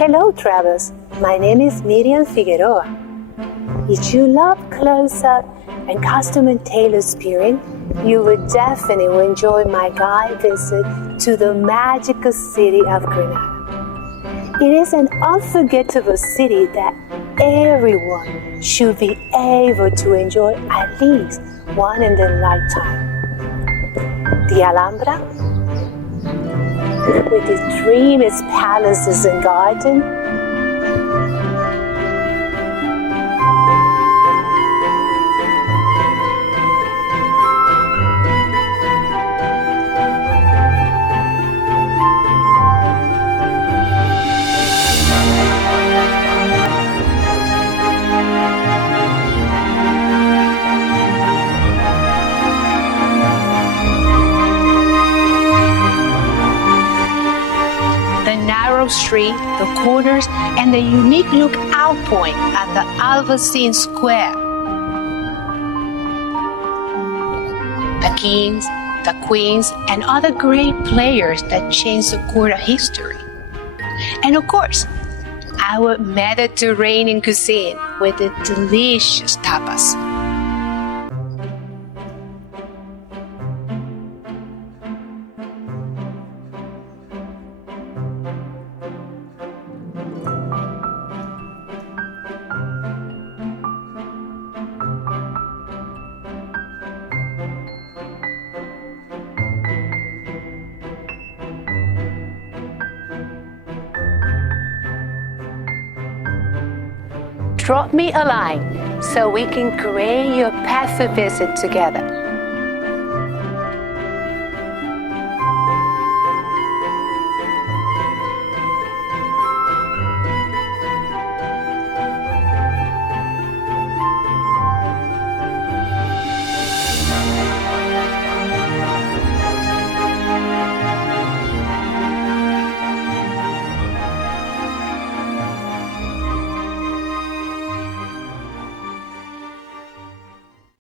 Hello travelers, my name is Miriam Figueroa. If you love close-up and custom and tailored spirit, you will definitely enjoy my guide visit to the magical city of Granada. It is an unforgettable city that everyone should be able to enjoy at least one in their lifetime. The Alhambra, with its dreamless palaces and gardens, the narrow street, the corners, and the unique lookout point at the Albaicín Square. The kings, the queens, and other great players that changed the course of history. And of course, our Mediterranean cuisine with the delicious tapas. Drop me a line so we can create your perfect visit together.